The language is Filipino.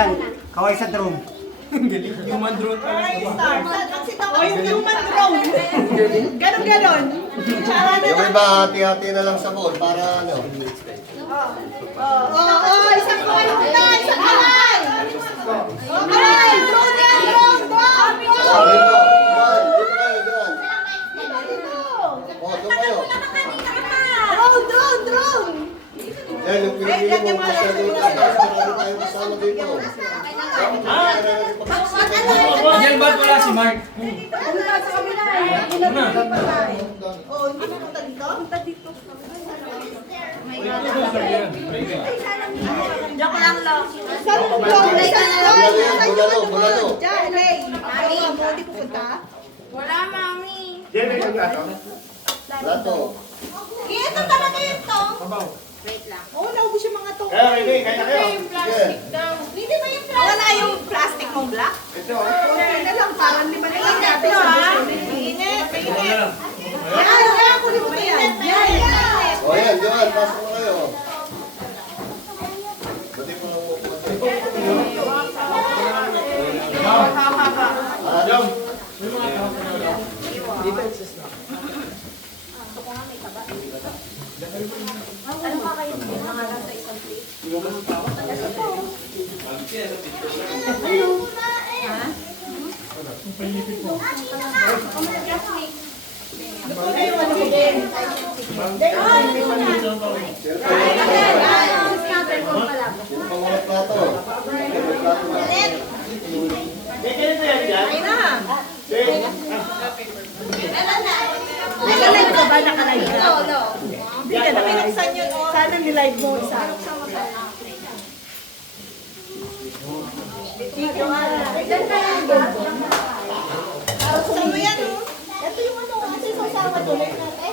Yan, kaway sa drone. Human drone talaga. O yung human drone. Ganon. Tsara na Yung iba, hati-hati na lang sa bowl para ano. isang kaway muna, isang kaway. Okay, drone yan, drone. Oh, dito. Yan, dito kayo, dyan. Oh, doon kayo. Drone. Yan, yung pinipili mo kasi doon. Tapos marami tayong kasama dito. Yan ba wala si Mark? Joke lang, Lo. Bulalo. Diyan, Ray. Mami, hindi pupunta. Wala, mami. Lato. Ito talaga yung tong. Wait lang. Oo, naubos yung mga tong. Yung plastic daw. Hindi ba yung plastic? Wala yung plastic mong black? Ito. Okay na lang, parang di ba na lang natin sa mainit. Yan, kunin mo to yan. O yan, dyan. Pasok na kayo. Pati po lang Sino pang mga plato? Plato na. Ayun na. Nakalive ka ba? Nakalive ka? Hindi ka na. Pinuksan yun. Sana nilive mo isa. Buksan mo yan, oh. Ito yung ano, kasi sasama tuloy natin.